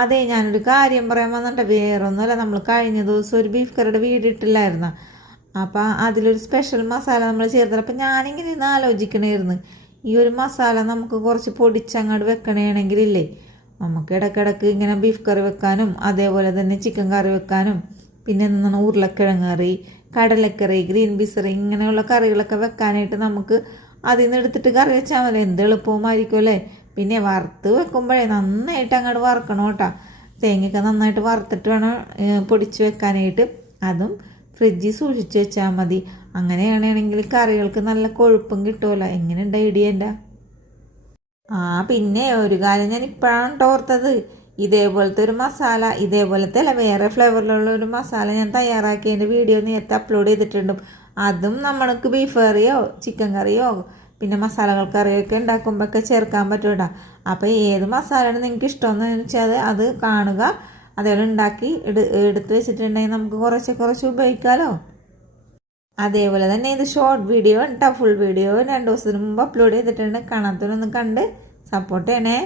അതെ ഞാനൊരു കാര്യം പറയാൻ വന്നിട്ട് വേറൊന്നുമല്ല. നമ്മൾ കഴിഞ്ഞ ദിവസം ഒരു ബീഫ് കറിയുടെ വീടിട്ടില്ലായിരുന്നു അപ്പോൾ അതിലൊരു സ്പെഷ്യൽ മസാല നമ്മൾ ചേർത്തത്. അപ്പോൾ ഞാനിങ്ങനെ ഇന്ന് ആലോചിക്കണമായിരുന്നു ഈ ഒരു മസാല നമുക്ക് കുറച്ച് പൊടിച്ചങ്ങോട്ട് വെക്കണമെങ്കിലില്ലേ നമുക്ക് ഇടയ്ക്കിടയ്ക്ക് ഇങ്ങനെ ബീഫ് കറി വെക്കാനും അതേപോലെ തന്നെ ചിക്കൻ കറി വെക്കാനും പിന്നെ എന്താണ് ഉരുളക്കിഴങ്ങ് കറി കടലക്കറി ഗ്രീൻ പീസ് കറി ഇങ്ങനെയുള്ള കറികളൊക്കെ വെക്കാനായിട്ട് നമുക്ക് അതിൽ നിന്ന് എടുത്തിട്ട് കറി വെച്ചാൽ മതി. എന്ത് എളുപ്പവുമായിരിക്കും അല്ലേ? പിന്നെ വറുത്ത് വെക്കുമ്പോഴേ നന്നായിട്ട് അങ്ങോട്ട് വറുക്കണം കേട്ടോ. തേങ്ങയൊക്കെ നന്നായിട്ട് വറുത്തിട്ട് വേണം പൊടിച്ച് വെക്കാനായിട്ട്. അതും ഫ്രിഡ്ജിൽ സൂക്ഷിച്ച് വെച്ചാൽ മതി. അങ്ങനെയാണെങ്കിൽ കറികൾക്ക് നല്ല കൊഴുപ്പും കിട്ടുമല്ലോ എങ്ങനെയുണ്ട് ഐഡിയ എന്റെ? ആ പിന്നെ ഒരു കാര്യം ഞാൻ ഇപ്പോഴാണ് ഓർത്തത്. ഇതേപോലത്തെ ഒരു മസാല ഇതേപോലത്തെ അല്ല വേറെ ഫ്ലേവറിലുള്ള ഒരു മസാല ഞാൻ തയ്യാറാക്കി എന്റെ വീഡിയോ നേരത്തെ അപ്ലോഡ് ചെയ്തിട്ടുണ്ട്. അതും നമ്മൾക്ക് ബീഫ് കറിയോ ചിക്കൻ കറിയോ പിന്നെ മസാലകൾ കറിയൊക്കെ ഉണ്ടാക്കുമ്പോഴൊക്കെ ചേർക്കാൻ പറ്റും കേട്ടോ അപ്പോൾ ഏത് മസാലയാണ് നിങ്ങൾക്ക് ഇഷ്ടമെന്ന് വെച്ചാൽ അത് കാണുക. അതേപോലെ ഉണ്ടാക്കി എടു എടുത്ത് വെച്ചിട്ടുണ്ടെങ്കിൽ നമുക്ക് കുറച്ച് കുറച്ച് ഉപയോഗിക്കാമല്ലോ അതേപോലെ തന്നെ ഇത് ഷോർട്ട് വീഡിയോ കേട്ടോ ഫുൾ വീഡിയോ രണ്ട് ദിവസത്തിന് മുമ്പ് അപ്ലോഡ് ചെയ്തിട്ടുണ്ട്. കാണാത്തവരൊന്ന് കണ്ട് സപ്പോർട്ട് ചെയ്യണേ.